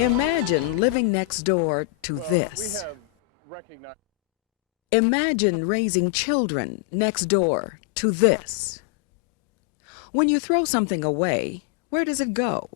Imagine living next door to this. Imagine raising children next door to this. When you throw something away, where does it go?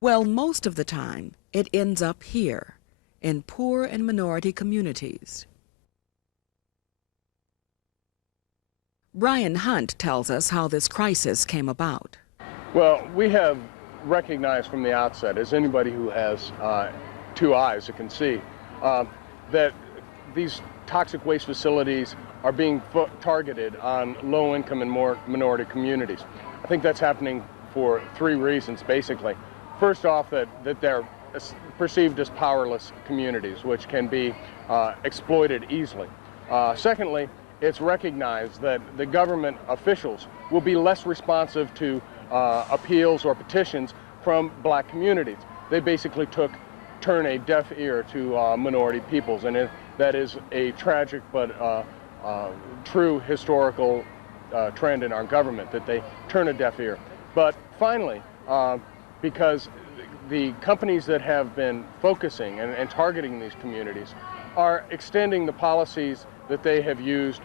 Well, most of the time, it ends up here, in poor and minority communities. Brian Hunt tells us how this crisis came about. Well, we have recognized from the outset, as anybody who has two eyes that can see, that these toxic waste facilities are being targeted on low-income and more minority communities. I think that's happening for three reasons, basically. First off, that they're perceived as powerless communities, which can be exploited easily. Secondly, it's recognized that the government officials will be less responsive to appeals or petitions from black communities. They basically turn a deaf ear to minority peoples, and that is a tragic but true historical trend in our government, that they turn a deaf ear. But finally, because the companies that have been focusing and targeting these communities are extending the policies that they have used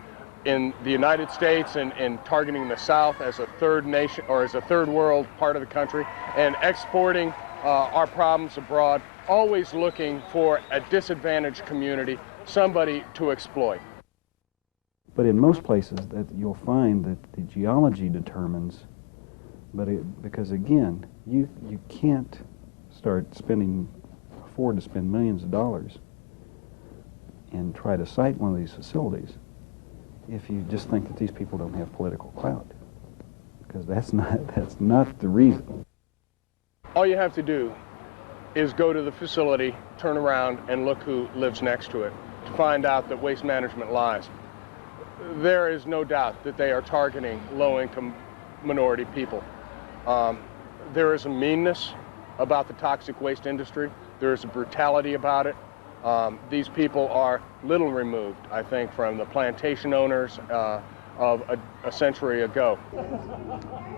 in the United States and targeting the South as a third nation or as a third world part of the country, and exporting our problems abroad, always looking for a disadvantaged community, somebody to exploit. But in most places that you'll find that the geology determines, because again, you can't afford to spend millions of dollars and try to site one of these facilities if you just think that these people don't have political clout, because that's not the reason. All you have to do is go to the facility, turn around, and look who lives next to it to find out that Waste Management lies. There is no doubt that they are targeting low-income minority people. There is a meanness about the toxic waste industry. There is a brutality about it. These people are little removed, I think, from the plantation owners of a century ago.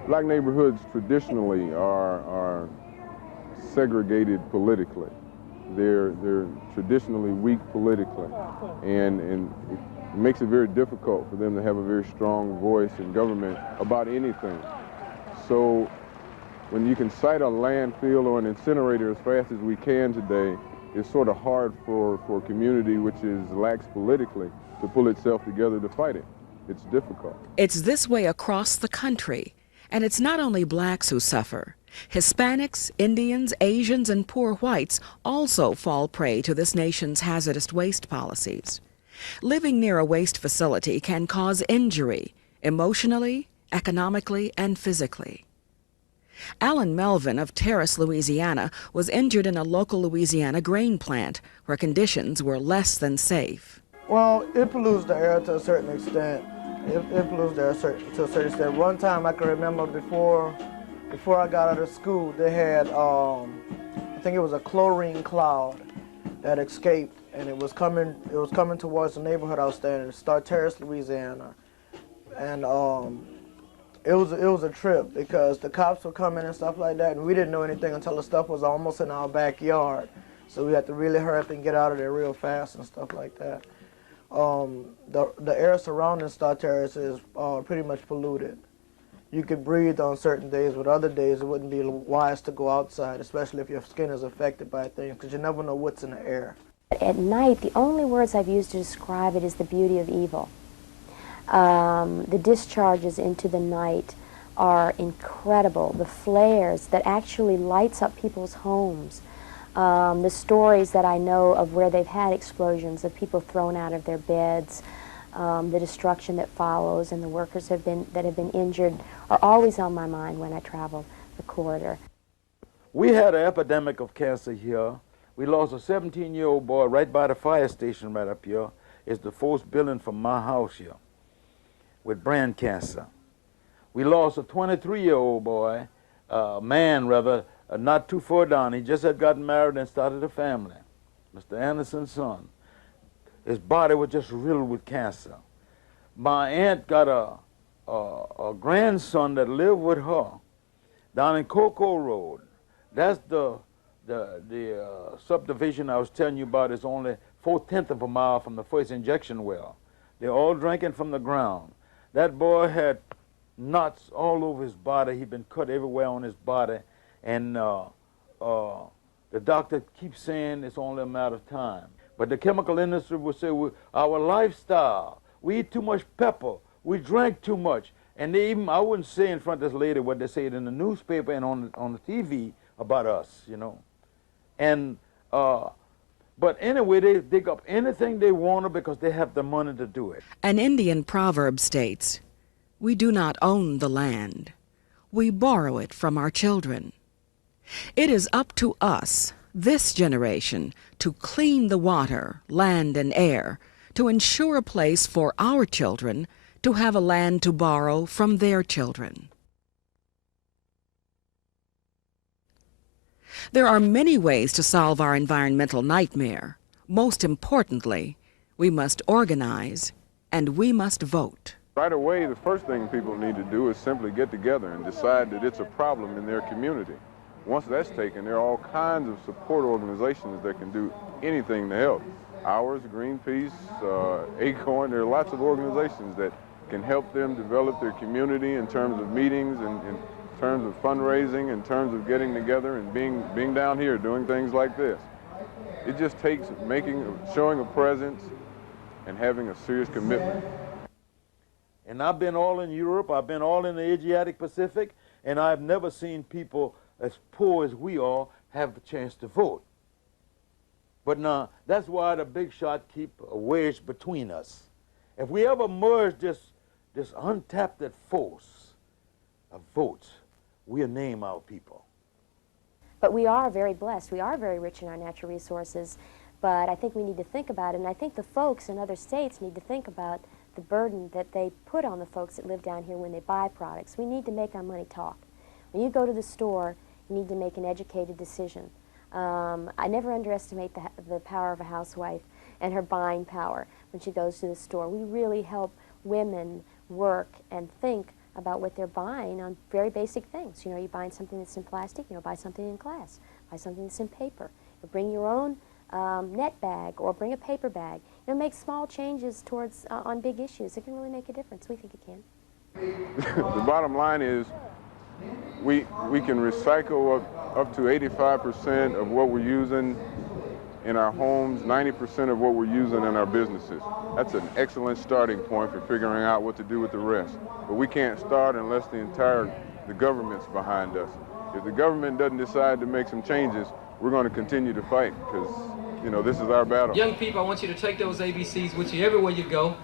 Black neighborhoods traditionally are segregated politically. They're traditionally weak politically, and it makes it very difficult for them to have a very strong voice in government about anything. So when you can cite a landfill or an incinerator as fast as we can today, it's sort of hard for a community which is lax politically to pull itself together to fight it. It's difficult. It's this way across the country, and it's not only blacks who suffer. Hispanics, Indians, Asians, and poor whites also fall prey to this nation's hazardous waste policies. Living near a waste facility can cause injury, emotionally, economically, and physically. Alan Melvin of Terrace, Louisiana, was injured in a local Louisiana grain plant where conditions were less than safe. Well, it pollutes the air to a certain extent. It pollutes the air to a certain extent. One time I can remember before I got out of school, they had, I think it was a chlorine cloud that escaped, and it was coming towards the neighborhood I was staying in, Terrace, Louisiana. And it was a trip because the cops would come in and stuff like that, and we didn't know anything until the stuff was almost in our backyard. So we had to really hurry up and get out of there real fast and stuff like that. The air surrounding Star Terrace is pretty much polluted. You could breathe on certain days, but other days it wouldn't be wise to go outside, especially if your skin is affected by things, because you never know what's in the air. At night, the only words I've used to describe it is the beauty of evil. The discharges into the night are incredible. The flares that actually lights up people's homes. The stories that I know of where they've had explosions of people thrown out of their beds, the destruction that follows, and the workers that have been injured are always on my mind when I travel the corridor. We had an epidemic of cancer here. We lost a 17-year-old boy right by the fire station right up here. It's the fourth building from my house here, with brain cancer. We lost a 23-year-old boy, man rather, not too far down. He just had gotten married and started a family, Mr. Anderson's son. His body was just riddled with cancer. My aunt got a grandson that lived with her down in Cocoa Road. That's the subdivision I was telling you about. Is only 4/10 of a mile from the first injection well. They're all drinking from the ground. That boy had knots all over his body. He'd been cut everywhere on his body, and the doctor keeps saying it's only a matter of time. But the chemical industry will say, our lifestyle, we eat too much pepper, we drink too much. And they even, I wouldn't say in front of this lady what they said in the newspaper and on the TV about us, you know. And, but anyway, they dig up anything they want to because they have the money to do it. An Indian proverb states, "We do not own the land. We borrow it from our children." It is up to us, this generation, to clean the water, land, and air, to ensure a place for our children to have a land to borrow from their children. There are many ways to solve our environmental nightmare. Most importantly, we must organize and we must vote. Right away, the first thing people need to do is simply get together and decide that it's a problem in their community. Once that's taken, there are all kinds of support organizations that can do anything to help. Ours, Greenpeace, Acorn, there are lots of organizations that can help them develop their community in terms of meetings and in terms of fundraising, in terms of getting together and being down here doing things like this. It just takes showing a presence and having a serious commitment. And I've been all in Europe, I've been all in the Asiatic Pacific, and I've never seen people as poor as we are have the chance to vote. But now, that's why the big shot keep a wedge between us. If we ever merge this untapped force of votes, we'll name our people. But we are very blessed. We are very rich in our natural resources. But I think we need to think about it, and I think the folks in other states need to think about the burden that they put on the folks that live down here when they buy products. We need to make our money talk. When you go to the store, you need to make an educated decision. I never underestimate the power of a housewife and her buying power when she goes to the store. We really help women work and think about what they're buying on very basic things. You know, you're buying something that's in plastic, you know, buy something in glass, buy something that's in paper. You bring your own net bag or bring a paper bag. You know, make small changes towards on big issues. It can really make a difference. We think it can. The bottom line is we can recycle up to 85% of what we're using in our homes, 90% of what we're using in our businesses. That's an excellent starting point for figuring out what to do with the rest. But we can't start unless the government's behind us. If the government doesn't decide to make some changes, we're going to continue to fight because, you know, this is our battle. Young people, I want you to take those ABCs with you everywhere you go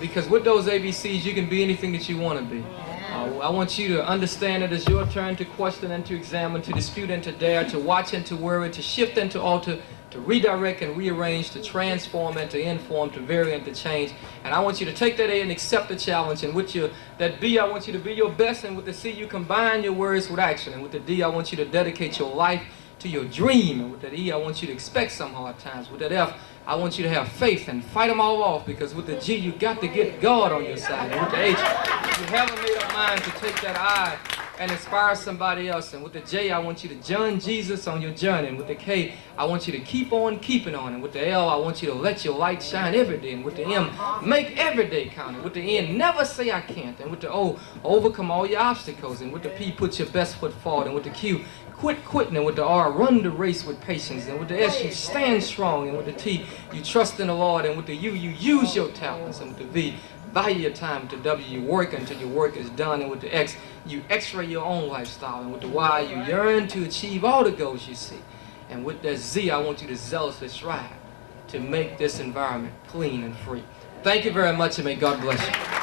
because with those ABCs, you can be anything that you want to be. I want you to understand that it's your turn to question and to examine, to dispute and to dare, to watch and to worry, to shift and to alter, to redirect and rearrange, to transform and to inform, to vary and to change. And I want you to take that A and accept the challenge. And with that B, I want you to be your best. And with the C, you combine your words with action. And with the D, I want you to dedicate your life to your dream. And with that E, I want you to expect some hard times. With that F, I want you to have faith and fight them all off, because with the G, you got to get God on your side. And with the H, you haven't made up mind to take that I and inspire somebody else. And with the J, I want you to join Jesus on your journey. And with the K, I want you to keep on keeping on. And with the L, I want you to let your light shine every day. And with the M, make every day count. And with the N, never say I can't. And with the O, overcome all your obstacles. And with the P, put your best foot forward. And with the Q, quit quitting. And with the R, run the race with patience. And with the S, you stand strong. And with the T, you trust in the Lord. And with the U, you use your talents. And with the V, value your time. With the W, you work until your work is done. And with the X, you x-ray your own lifestyle. And with the Y, you yearn to achieve all the goals you see. And with the Z, I want you to zealously strive to make this environment clean and free. Thank you very much, and may God bless you.